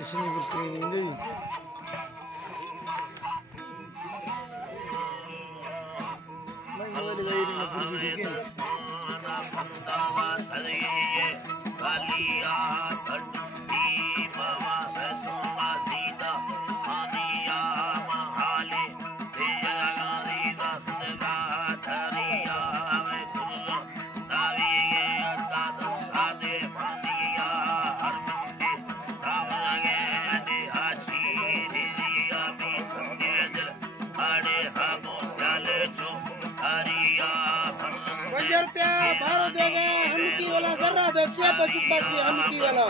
इसलिए बिल्कुल नहीं ₹50 भाड़ो देगा हनुकी वाला जरा दसिया बचत बाकी हनुकी वाला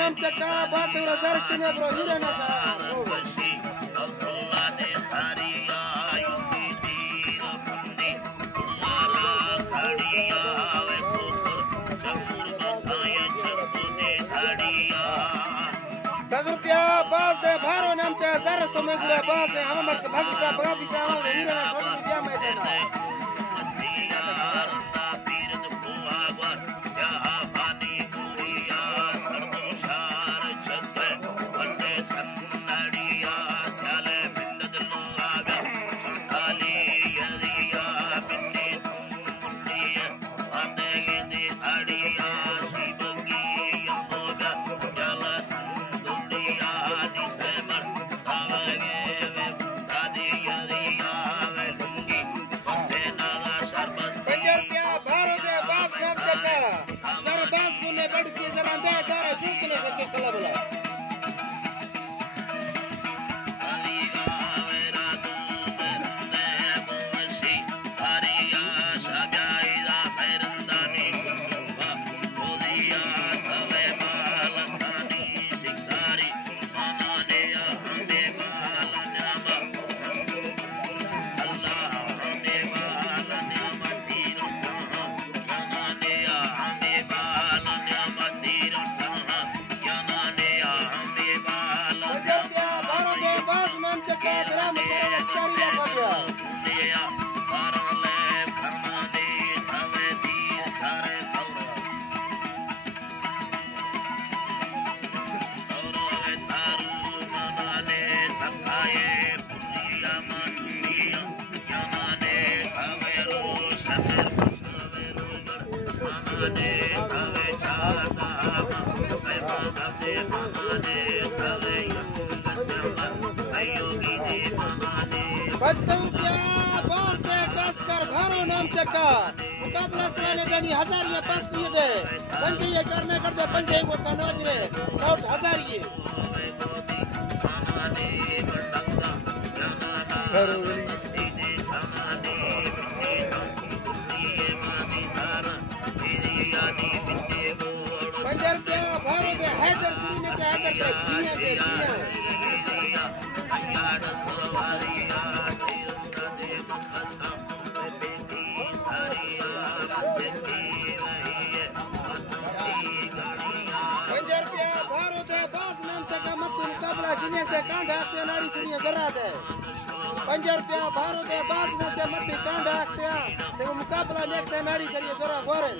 नाम चक्का बात हजार किने ब्रो हीरा ना ₹10 बात भारो नाम चा हजार समझ रे बात हम मत भगता बगा बिचारा हीरा ना सब क्या मैं देना मुकाबला कराने देनी 1000 ये 5 ये दे पंजे ये करने करते पंजे को कनवाज रे नोट 1000 ये ₹50 भारो दे हैदर में से हैदर के जिया के जिया जिन्हें से कांड हाकते नाड़ी सुनिए जरा दे ₹50 भारो दे बाज ने से मत कांड हाकते देखो मुकाबला देखते नाड़ी करिए जरा गोरे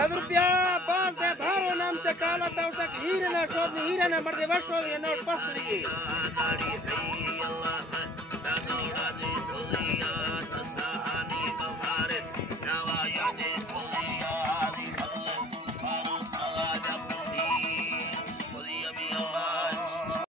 ₹10 बाज दे भारो नाम se kaala tautak hiirenä, hiirenä, mutta vastaan ja noit passariin.